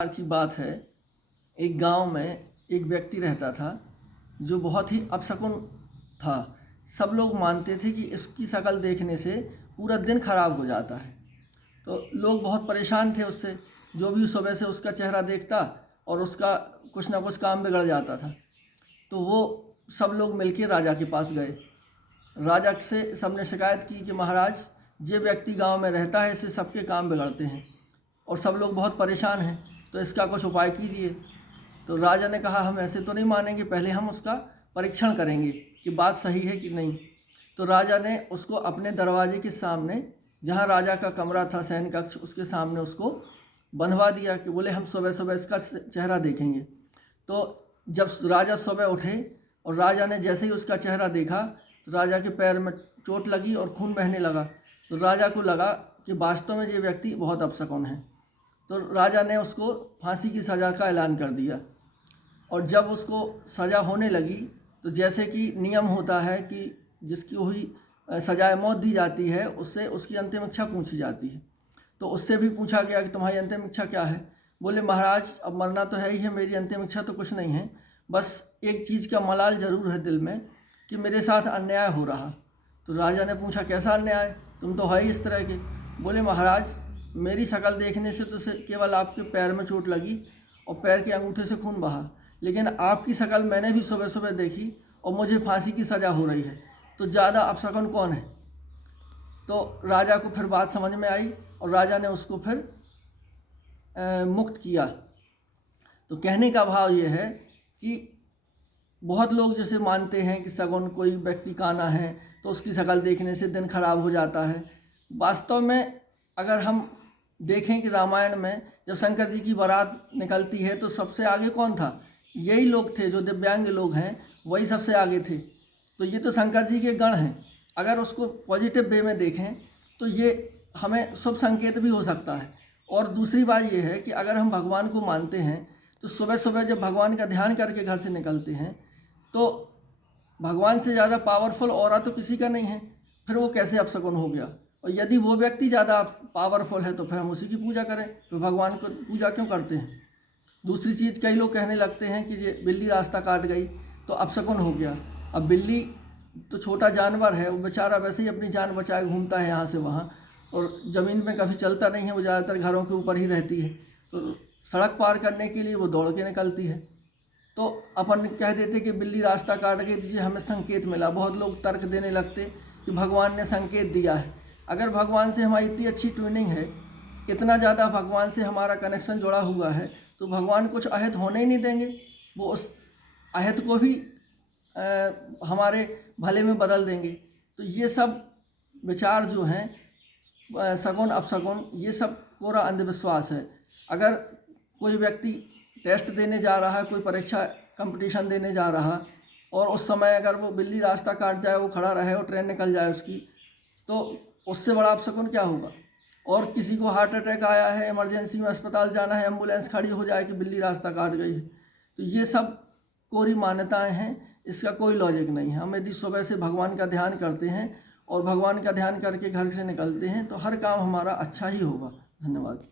की बात है। एक गांव में एक व्यक्ति रहता था जो बहुत ही अपशकुन था। सब लोग मानते थे कि इसकी शक्ल देखने से पूरा दिन खराब हो जाता है। तो लोग बहुत परेशान थे उससे। जो भी सुबह से उसका चेहरा देखता और उसका कुछ ना कुछ काम बिगड़ जाता था। तो वो सब लोग मिलके राजा के पास गए। राजा से सबने शिकायत की कि महाराज, ये व्यक्ति गांव में रहता है, इससे सबके काम बिगड़ते हैं और सब लोग बहुत परेशान हैं, तो इसका कुछ उपाय कीजिए। तो राजा ने कहा, हम ऐसे तो नहीं मानेंगे, पहले हम उसका परीक्षण करेंगे कि बात सही है कि नहीं। तो राजा ने उसको अपने दरवाजे के सामने, जहाँ राजा का कमरा था सैन कक्ष, उसके सामने उसको बंधवा दिया कि बोले हम सुबह सुबह इसका चेहरा देखेंगे। तो जब राजा सुबह उठे और राजा ने जैसे ही उसका चेहरा देखा तो राजा के पैर में चोट लगी और खून बहने लगा। तो राजा को लगा कि वास्तव में ये व्यक्ति बहुत अपशकुन है। तो राजा ने उसको फांसी की सज़ा का ऐलान कर दिया। और जब उसको सज़ा होने लगी तो जैसे कि नियम होता है कि जिसकी हुई सजाए मौत दी जाती है, उससे उसकी अंतिम इच्छा पूछी जाती है। तो उससे भी पूछा गया कि तुम्हारी अंतिम इच्छा क्या है। बोले, महाराज अब मरना तो है ही है, मेरी अंतिम इच्छा तो कुछ नहीं है, बस एक चीज़ का मलाल ज़रूर है दिल में कि मेरे साथ अन्याय हो रहा। तो राजा ने पूछा, कैसा अन्याय, तुम तो है ही इस तरह के। बोले, महाराज मेरी शक्ल देखने से तो केवल आपके पैर में चोट लगी और पैर के अंगूठे से खून बहा, लेकिन आपकी शक्ल मैंने भी सुबह सुबह देखी और मुझे फांसी की सज़ा हो रही है, तो ज़्यादा अपशकुन कौन है। तो राजा को फिर बात समझ में आई और राजा ने उसको फिर मुक्त किया। तो कहने का भाव ये है कि बहुत लोग जैसे मानते हैं कि सगुन कोई व्यक्ति काना है तो उसकी शक्ल देखने से दिन खराब हो जाता है। वास्तव में अगर हम देखें कि रामायण में जब शंकर जी की बारात निकलती है तो सबसे आगे कौन था, यही लोग थे, जो दिव्यांग लोग हैं वही सबसे आगे थे। तो ये तो शंकर जी के गण हैं। अगर उसको पॉजिटिव वे में देखें तो ये हमें शुभ संकेत भी हो सकता है। और दूसरी बात ये है कि अगर हम भगवान को मानते हैं तो सुबह सुबह जब भगवान का ध्यान करके घर से निकलते हैं तो भगवान से ज़्यादा पावरफुल औरा तो किसी का नहीं है, फिर वो कैसे अपशकुन हो गया। और यदि वो व्यक्ति ज़्यादा पावरफुल है तो फिर हम उसी की पूजा करें, तो भगवान को पूजा क्यों करते हैं। दूसरी चीज़, कई लोग कहने लगते हैं कि ये बिल्ली रास्ता काट गई तो अपशकुन हो गया। अब बिल्ली तो छोटा जानवर है, वो बेचारा वैसे ही अपनी जान बचाए घूमता है यहाँ से वहाँ, और ज़मीन में कभी चलता नहीं है, वो ज़्यादातर घरों के ऊपर ही रहती है। तो सड़क पार करने के लिए वो दौड़ के निकलती है। तो अपन कह देते कि बिल्ली रास्ता काट गई, तो हमें संकेत मिला। बहुत लोग तर्क देने लगते कि भगवान ने संकेत दिया है। अगर भगवान से हमारी इतनी अच्छी ट्यूनिंग है, इतना ज़्यादा भगवान से हमारा कनेक्शन जुड़ा हुआ है, तो भगवान कुछ अहित होने ही नहीं देंगे। वो उस अहित को भी हमारे भले में बदल देंगे। तो ये सब विचार जो हैं सगुन अपशकुन, ये सब पूरा अंधविश्वास है। अगर कोई व्यक्ति टेस्ट देने जा रहा है, कोई परीक्षा कंपटीशन देने जा रहा, और उस समय अगर वो बिल्ली रास्ता काट जाए, वो खड़ा रहे और ट्रेन निकल जाए उसकी, तो उससे बड़ा अपशकुन क्या होगा। और किसी को हार्ट अटैक आया है, इमरजेंसी में अस्पताल जाना है, एम्बुलेंस खड़ी हो जाए कि बिल्ली रास्ता काट गई है। तो ये सब कोरी मान्यताएं हैं, इसका कोई लॉजिक नहीं है। हम यदि सुबह से भगवान का ध्यान करते हैं और भगवान का ध्यान करके घर से निकलते हैं तो हर काम हमारा अच्छा ही होगा। धन्यवाद।